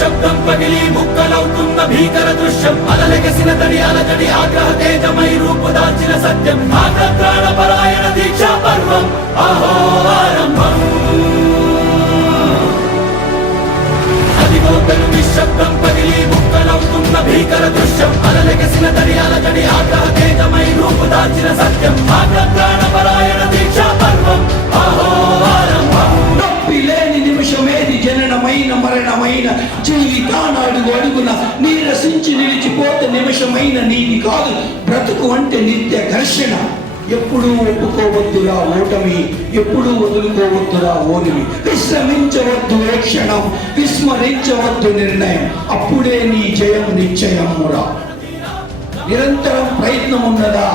నిశ్శబ్దం పగిలి ముక్కలవుతున్న భీకర దృశ్యం అలలెగసిన తడి అలజడి ఆగ్రహ తేజమై రూపుదాల్చిన సత్యం ఆగ్రహ పరాయణ దీక్షా పర్వం అహో ఆరంభం అదిగో పెను నిశ్శబ్దం పగిలి ముక్కలవుతున్న భీకర దృశ్యం అలలెగసిన తడి అలజడి ఆగ్రహ తేజమై రూపుదాల్చిన సత్యం ఆగ్రహ పరాయణ దీక్షా పర్వం అహో ఆరంభం లేని నిమిషమేది జననమైన మరణమైన జీవితాన అడుగు అడుగున నీరసించి నిలిచిపోతే నిమిషమైన నీది కాదు. బ్రతుకు అంటే నిత్య ఘర్షణ. ఎప్పుడూ ఒప్పుకోవద్దురా ఓటమి, ఎప్పుడూ వదులుకోవద్దురా ఓనిమి. విశ్రమించవద్దు ఏ క్షణం, విస్మరించవద్దు నిర్ణయం. అప్పుడే నీ జయం నిశ్చయమురా. నిరంతరం ప్రయత్నం ఉన్నదా?